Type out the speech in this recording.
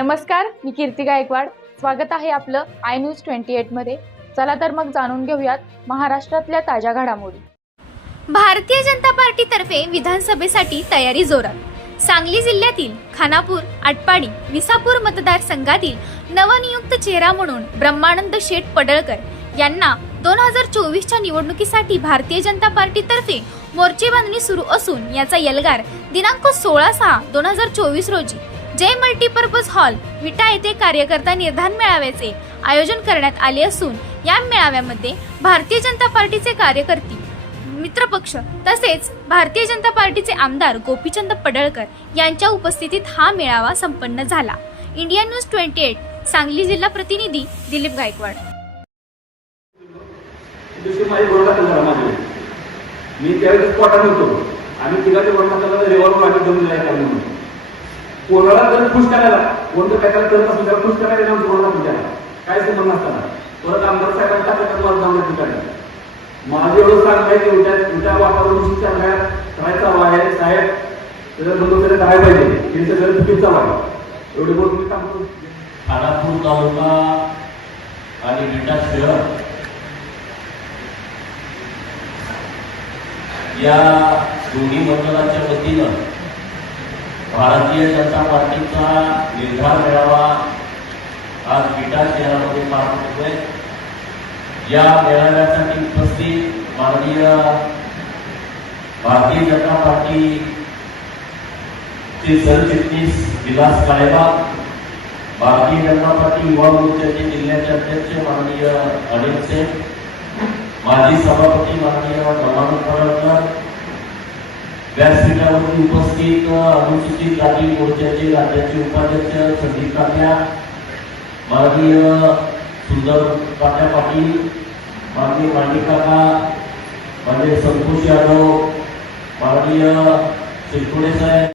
नमस्कार, मी कीर्ती गायकवाड. स्वागत आहे आपलं आय न्यूज 28 मध्ये. चला तर मग जाणून घेऊयात महाराष्ट्रातल्या ताज्या घडामोडी. भारतीय जनता पार्टीतर्फे विधानसभेसाठी तयारी जोरात. सांगली जिल्ह्यातील खानापूर, आटपाडी, विसापूर मतदारसंघातील नवनियुक्त चेहरा म्हणून ब्रह्मानंद शेठ पडळकर यांना 2024च्या निवडणुकीसाठी भारतीय जनता पार्टीतर्फे मोर्चे बांधणी सुरू असून याचा एल्गार दिनांक 16/6/2024 रोजी जय मल्टीपर्पज हॉल विटा येथे कार्यकर्ता निर्धार मेळाव्याचे आयोजन करण्यात आले असून या मेळाव्यामध्ये भारतीय जनता पार्टीचे कार्यकर्ते, मित्रपक्ष तसेच भारतीय जनता पार्टीचे आमदार गोपीचंद पडळकर यांच्या उपस्थितीत हा मेळावा संपन्न झाला. इंडिया न्यूज 28 सांगली जिल्हा प्रतिनिधी दिलीप गायकवाड. मी त्यावेळेस कोटात होतो आणि तिघाच्या वडिलांना रेवॉल्वर आणि दोन जायला म्हणून कोणाला जर खुश करायला कोणतं काय करत असेल त्याला खुश करायला नाही कोणाला विचारा काय संबंध नसताना परत आमदार साहेबांच्या हातात जाऊन ठिकाणी माझं एवढं सांगताय की उद्या वातावरण चांगल्या करायचा आहे साहेब त्याला बरोबर करायला पाहिजे हे सगळं चुकीचं आहे एवढे बोलून मी सांगतो. खानापूर तालुका आणि विटा शहर या दोन्ही मंडळाच्या वतीनं भारतीय जनता पार्टीचा निर्धार मेळावा आज विटा शहरामध्ये पार पडतोय. या मेळाव्यासाठी उपस्थित माननीय भारतीय जनता पार्टीचे सरचिटणीस विलास काळेबाग, भारतीय जनता पार्टी युवा मोर्चाचे जिल्ह्याचे अध्यक्ष माननीय अनिल सेठ, माजी सभापती माननीय ब्रह्मानंद पडळकर, व्यासपीठावरती उपस्थित अनुसूचित जाती मोर्चाचे राज्याचे उपाध्यक्ष संदीप कात्या, माननीय सुंदर कात्या पाटील, माननीय मांडी काका, माननीय संतोष यादव, माननीय शिरकुडे साहेब.